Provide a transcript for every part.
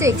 6۔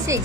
6۔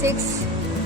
6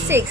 6۔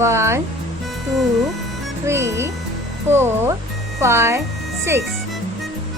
1 2 3 4 5 6۔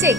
6۔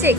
6۔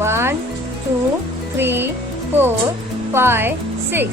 1 2 3 4 5 6۔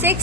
6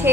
6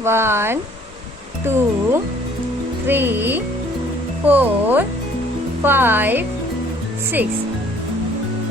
1 2 3 4 5 6۔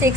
6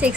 6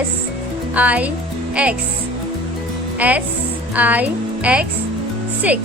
SIX 6۔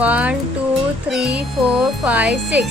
1 2 3 4 5 6۔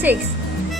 6۔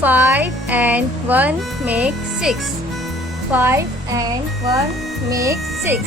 5 and 1 make 6۔ 5 and 1 make 6۔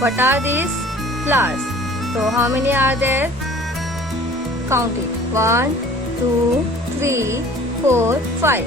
What are these flowers? So how many are there? Count it. 1 2 3 4 5۔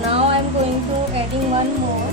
Now I am going to adding one more۔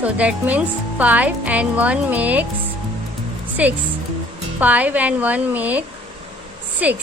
so that means 5 and 1 makes 6۔ 5 and 1 make 6۔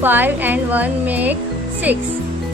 5 and 1 make 6۔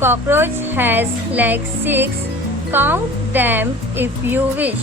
cockroach has legs 6 count them if you wish۔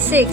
6۔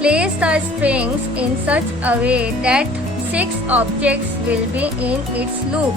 Place the strings in such a way that 6 objects will be in its loop۔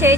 6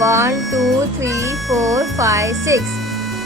1 2 3 4 5 6۔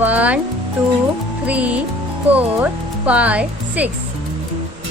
1 2 3 4 5 6۔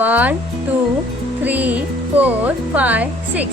1 2 3 4 5 6۔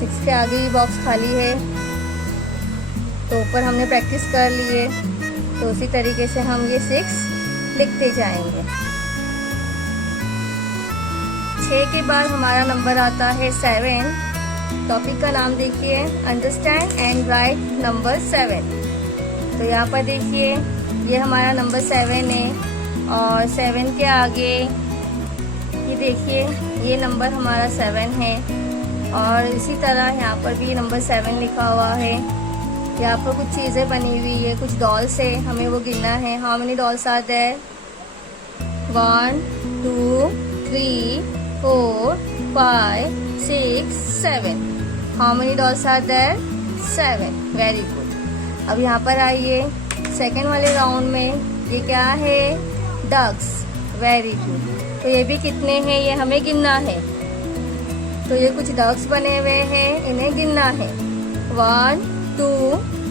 6 के आगे भी box खाली है, तो ऊपर हमने practice कर लिए, तो उसी तरीके से हम ये 6 लिखते जाएंगे। 6 के बाद हमारा नंबर आता है 7। टॉपिक का नाम देखिए, अंडरस्टैंड एंड राइट नंबर 7। तो यहाँ पर देखिए ये हमारा नंबर 7 है, और 7 के आगे ये देखिए ये नंबर हमारा 7 है, और इसी तरह यहाँ पर भी नंबर 7 लिखा हुआ है। यहाँ पर कुछ चीज़ें बनी हुई है, कुछ डॉल्स है, हमें वो गिनना है। How many dolls are there? 1 2 3 4 5 6 7। How many dolls are there? 7। Very good. अब यहाँ पर आइए सेकेंड वाले राउंड में, ये क्या है? डक्स। Very good. तो ये भी कितने हैं ये हमें गिनना है। तो ये कुछ डक्स बने हुए हैं, इन्हें गिनना है। 1 2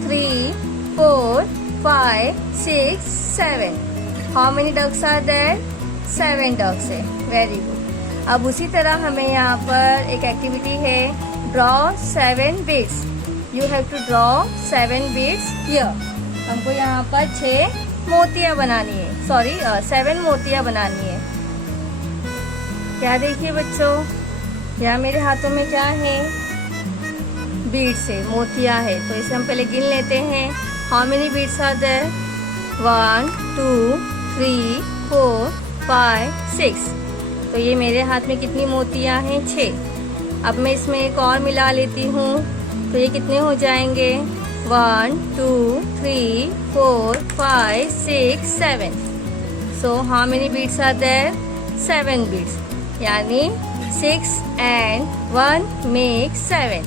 3 4 5 6 7। How many ducks are there? 7 ducks है। Very good. अब उसी तरह हमें यहाँ पर एक एक्टिविटी है, draw 7 beads. You have to draw 7 beads here. हमको यहाँ पर 6 मोतियाँ बनानी है, 7 मोतियाँ बनानी है। क्या देखिए बच्चों, यहाँ मेरे हाथों में क्या है? बीड्स है, मोतियाँ है। तो इसे हम पहले गिन लेते हैं। How many beads are there? 1 2 3 4 5 6। तो ये मेरे हाथ में कितनी मोतियाँ हैं? 6। अब मैं इसमें एक और मिला लेती हूँ, तो ये कितने हो जाएंगे? 1 2 3 4 5 6 7। So how many beads are there? 7 beads, यानी 6 and 1 make 7।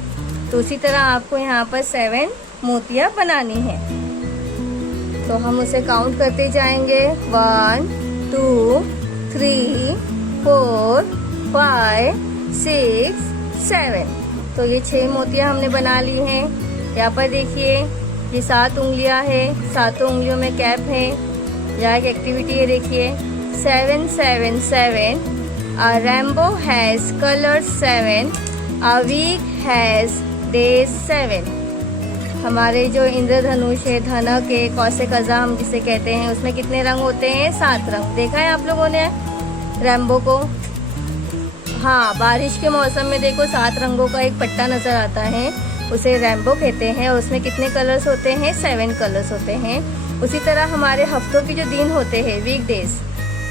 तो उसी तरह आपको यहाँ पर 7 मोतियाँ बनानी है। तो हम उसे काउंट करते जाएंगे। 1 2 3 4 5 6 7। तो ये 6 मोतियाँ हमने बना ली हैं। यहाँ पर देखिए ये 7 उंगलियाँ है, 7 उंगलियों में कैप है। यहाँ एक एक्टिविटी है, देखिए 7 7 7। A rainbow has colors 7. A week has days 7. हमारे जो इंद्रधनुष है, धनक है, कौसे कजा हम जिसे कहते हैं, उसमें कितने रंग होते हैं? 7 रंग। देखा है आप लोगों ने रेनबो को? हाँ, बारिश के मौसम में देखो 7 रंगों का एक पट्टा नजर आता है, उसे रेनबो कहते हैं। और उसमें कितने कलर्स होते हैं? 7 कलर्स होते हैं। उसी तरह हमारे हफ्तों के जो दिन होते हैं, वीक डेज,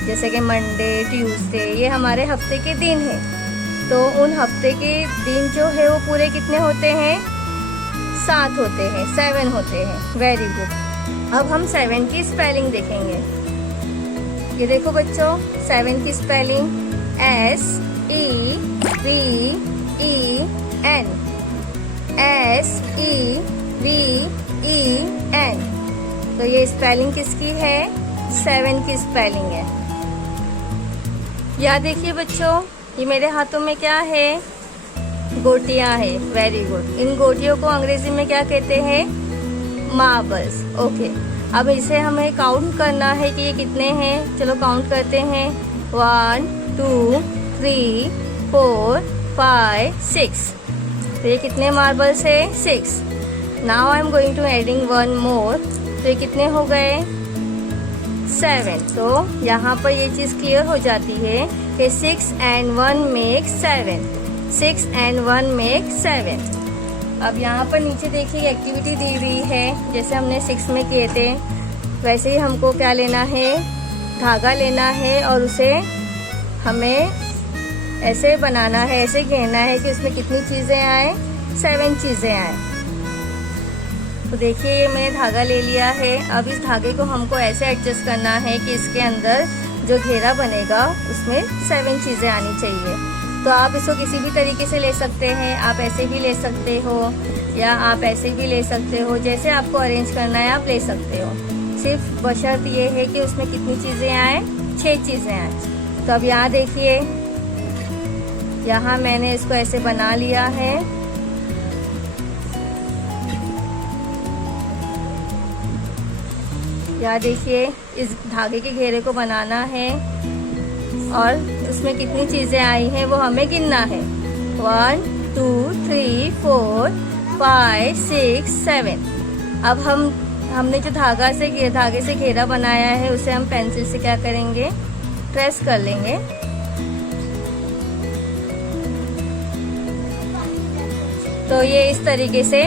जैसे कि मंडे ट्यूसडे, ये हमारे हफ्ते के दिन हैं। तो उन हफ्ते के दिन जो है वो पूरे कितने होते हैं? 7 होते हैं, 7 होते हैं। Very good. अब हम 7 की स्पेलिंग देखेंगे। ये देखो बच्चों, 7 की स्पेलिंग SEVEN। SEVEN। तो ये स्पेलिंग किसकी है? 7 की स्पेलिंग है। याद देखिए बच्चों, ये मेरे हाथों में क्या है? गोटियां है। Very good. इन गोटियों को अंग्रेजी में क्या कहते हैं? मार्बल्स। ओके। अब इसे हमें काउंट करना है कि ये कितने हैं। चलो काउंट करते हैं। 1 2 3 4 5 6। तो ये कितने मार्बल्स है? 6। Now I am going to adding 1 more. तो ये कितने हो गए? 7। तो यहाँ पर ये चीज क्लियर हो जाती है कि 6 and 1 make 7। 6 and 1 make 7। अब यहाँ पर नीचे देखिए एक्टिविटी दी हुई है, जैसे हमने 6 में किए थे वैसे ही हमको क्या लेना है? धागा लेना है, और उसे हमें ऐसे बनाना है, ऐसे घेरना है कि उसमें कितनी चीजें आए? 7 चीजें आए। तो देखिए ये मैंने धागा ले लिया है। अब इस धागे को हमको ऐसे एडजस्ट करना है कि इसके अंदर जो घेरा बनेगा उसमें 7 चीजें आनी चाहिए। तो आप इसको किसी भी तरीके से ले सकते हैं। आप ऐसे भी ले सकते हो, या आप ऐसे भी ले सकते हो, जैसे आपको अरेंज करना है आप ले सकते हो। सिर्फ बशर्त ये है कि उसमें कितनी चीजें आए? 6 चीजें आए। तो अब यहाँ देखिए, यहाँ मैंने इसको ऐसे बना लिया है। यहाँ देखिए इस धागे के घेरे को बनाना है, और उसमें कितनी चीजें आई हैं वो हमें गिनना है। 1 1 2 3 4 5 6 7। अब हमने जो धागे से घेरा बनाया है उसे हम पेंसिल से क्या करेंगे, ट्रेस कर लेंगे। तो ये इस तरीके से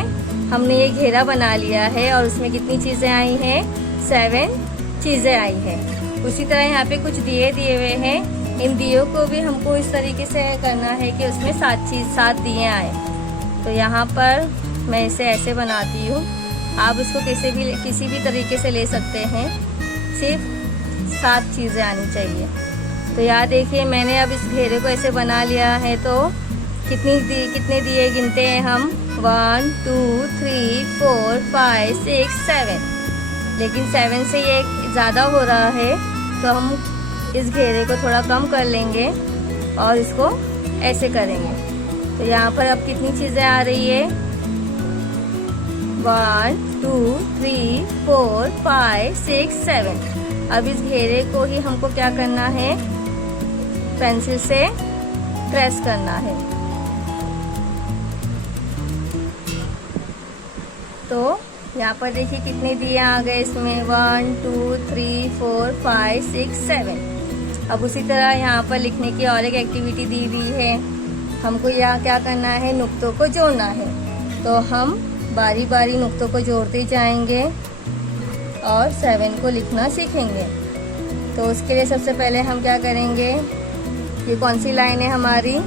हमने ये घेरा बना लिया है और उसमें कितनी चीजें आई हैं, 7 चीजें आई हैं। उसी तरह यहाँ पे कुछ दिए हुए हैं, इन दियों को भी हमको इस तरीके से करना है कि उसमें 7 दिए आए। तो यहाँ पर मैं इसे ऐसे बनाती हूँ, आप इसको किसी भी तरीके से ले सकते हैं, सिर्फ 7 चीजें आनी चाहिए। तो यहाँ देखिए मैंने अब इस घेरे को ऐसे बना लिया है। तो कितने दिए गिनते हैं हम, 1 2 3 4 5 6 7। लेकिन 7 से ये ज़्यादा हो रहा है, तो हम इस घेरे को थोड़ा कम कर लेंगे और इसको ऐसे करेंगे। तो यहाँ पर अब कितनी चीज़ें आ रही है, 1 2 3 4 5 6 7। अब इस घेरे को ही हमको क्या करना है, पेंसिल से ट्रेस करना है। तो यहाँ पर देखिए कितने दिए आ गए इसमें, 1 2 3 4 5 6 7। अब उसी तरह यहाँ पर लिखने की और एक एक्टिविटी दी हुई है, हमको यहाँ क्या करना है, नुक्तों को जोड़ना है। तो हम बारी बारी नुक्तों को जोड़ते जाएंगे और 7 को लिखना सीखेंगे। तो उसके लिए सबसे पहले हम क्या करेंगे, ये कौन सी लाइन है हमारी,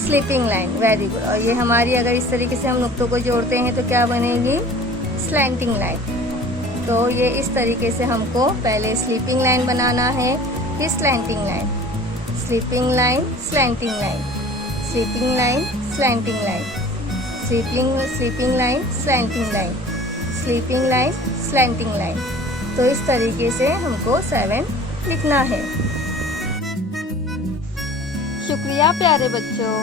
स्लीपिंग लाइन, वेरी गुड। और ये हमारी अगर इस तरीके से हम नुक्तों को जोड़ते हैं तो क्या बनेगी, स्लैंटिंग लाइन। तो ये इस तरीके से हमको पहले स्लीपिंग लाइन बनाना है, फिर slanting line, sleeping line, slanting line, sleeping line, slanting line, sleeping line, slanting line, sleeping line, slanting line. तो इस तरीके से हमको 7 लिखना है। शुक्रिया प्यारे बच्चों।